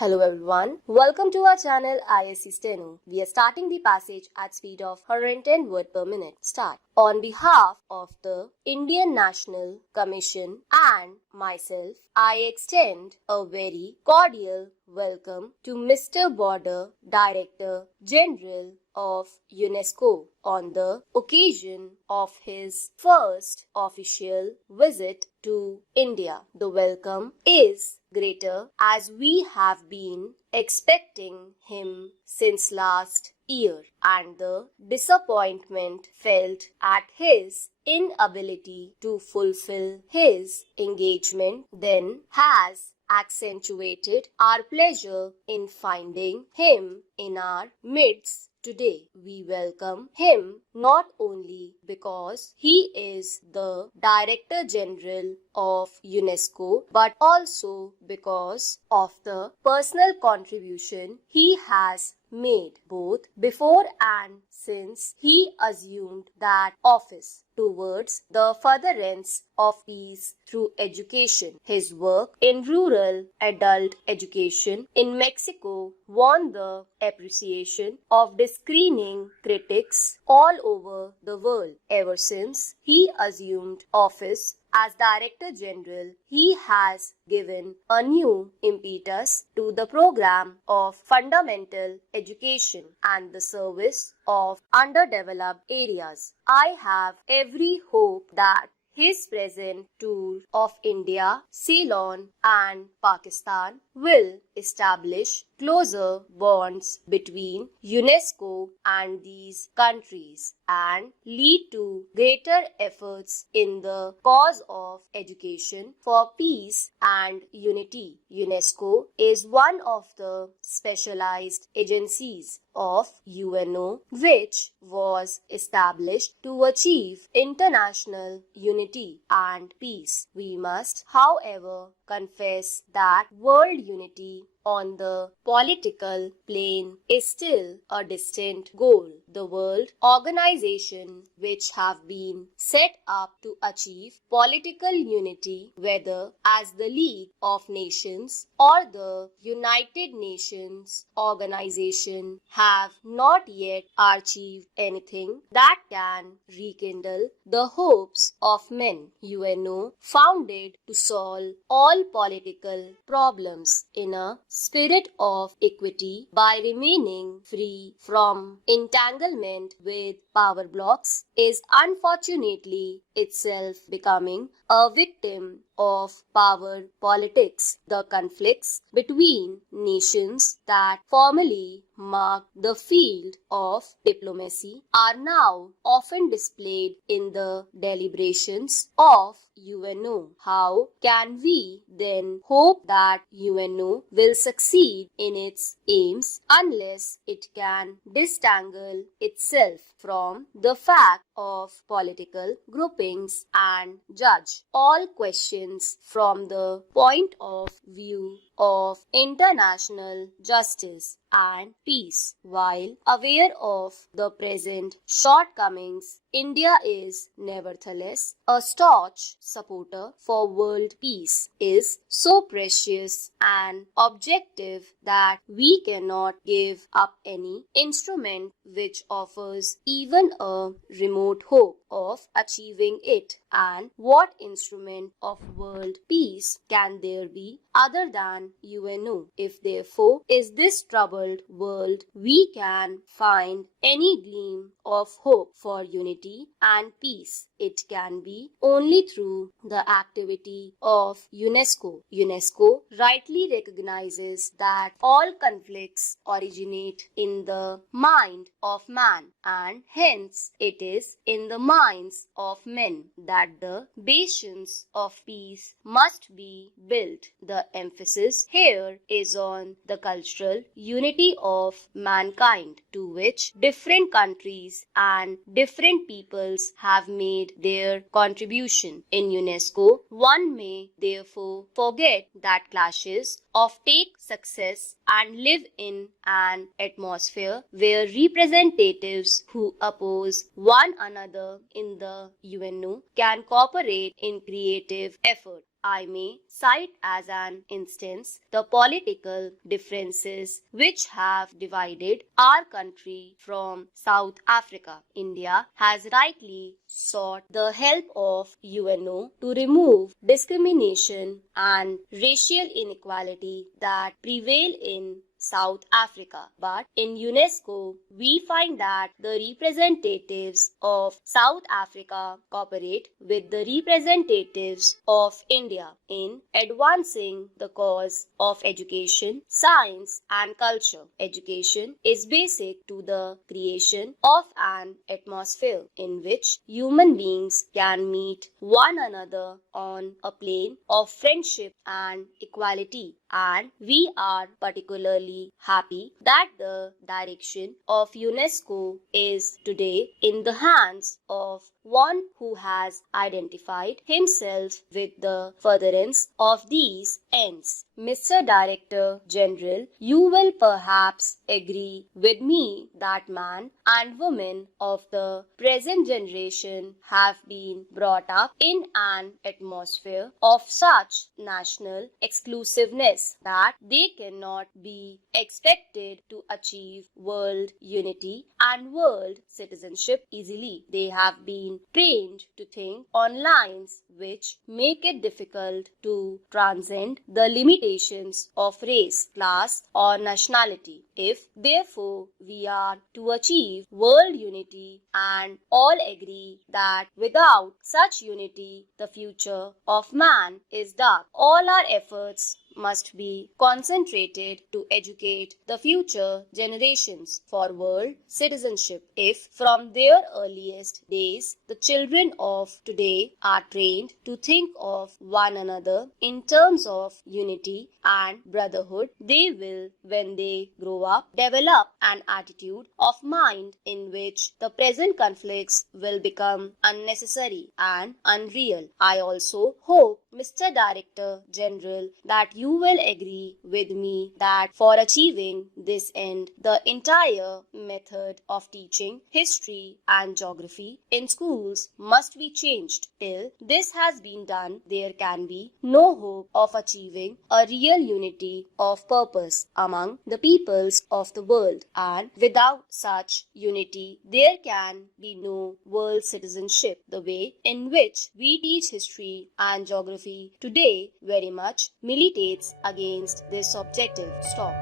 Hello everyone, welcome to our channel Isc Steno. We are starting the passage at speed of 110 words per minute. Start. On behalf of the Indian National Commission and myself, I extend a very cordial welcome to Mr. Border Director General of UNESCO on the occasion of his first official visit to India. The welcome is greater as we have been expecting him since last year, and the disappointment felt at his inability to fulfill his engagement then has accentuated our pleasure in finding him in our midst today. We welcome him not only because he is the Director General of UNESCO, but also because of the personal contribution he has made both before and since he assumed that office towards the furtherance of peace through education. His work in rural adult education in Mexico won the appreciation of discerning critics all over the world. Ever since he assumed office as Director General, he has given a new impetus to the program of fundamental education and the service of underdeveloped areas. I have every hope that his present tour of India, Ceylon and Pakistan will establish closer bonds between UNESCO and these countries and lead to greater efforts in the cause of education for peace and unity. UNESCO is one of the specialized agencies of UNO which was established to achieve international unity and peace. We must, however, confess that world unity on the political plane is still a distant goal. The world organization which have been set up to achieve political unity, whether as the League of Nations or the United Nations organization, have not yet achieved anything that can rekindle the hopes of men. UNO, founded to solve all political problems in a spirit of equity by remaining free from entanglement with power blocks, is unfortunately itself becoming a victim of power politics. The conflicts between nations that formerly marked the field of diplomacy are now often displayed in the deliberations of UNO. How can we then hope that UNO will succeed in its aims unless it can disentangle itself from the fact of political groupings and judge all questions from the point of view of international justice and peace? While aware of the present shortcomings, India is nevertheless a staunch supporter for world peace, is so precious and objective that we cannot give up any instrument which offers even a remote hope of achieving it. And what instrument of world peace can there be other than UNO? If therefore is this troubled world we can find any gleam of hope for unity and peace, it can be only through the activity of UNESCO. UNESCO rightly recognizes that all conflicts originate in the mind of man, and hence it is in the minds of men that the basis of peace must be built. The emphasis here is on the cultural unity of mankind, to which different countries and different peoples have made their contribution. In UNESCO, one may therefore forget that clashes of take success and live in an atmosphere where representatives who oppose one another in the UNO can cooperate in creative effort. I may cite as an instance the political differences which have divided our country from South Africa. India has rightly sought the help of UNO to remove discrimination and racial inequality that prevail in South Africa. But in UNESCO, we find that the representatives of South Africa cooperate with the representatives of India in advancing the cause of education, science, and culture. Education is basic to the creation of an atmosphere in which human beings can meet one another on a plane of friendship and equality. And we are particularly happy that the direction of UNESCO is today in the hands of one who has identified himself with the furtherance of these ends. Mr. Director General, you will perhaps agree with me that man and woman of the present generation have been brought up in an atmosphere of such national exclusiveness that they cannot be expected to achieve world unity and world citizenship easily. They have been trained to think on lines which make it difficult to transcend the limitations of race, class, or nationality. If, therefore, we are to achieve world unity and all agree that without such unity, the future of man is dark, all our efforts must be concentrated to educate the future generations for world citizenship. If from their earliest days the children of today are trained to think of one another in terms of unity and brotherhood, they will, when they grow up, develop an attitude of mind in which the present conflicts will become unnecessary and unreal. I also hope, Mr. Director General, that you will agree with me that for achieving this end, the entire method of teaching history and geography in schools must be changed. Till this has been done, there can be no hope of achieving a real unity of purpose among the peoples of the world. And without such unity, there can be no world citizenship. The way in which we teach history and geography today very much militates against this objective. Stop.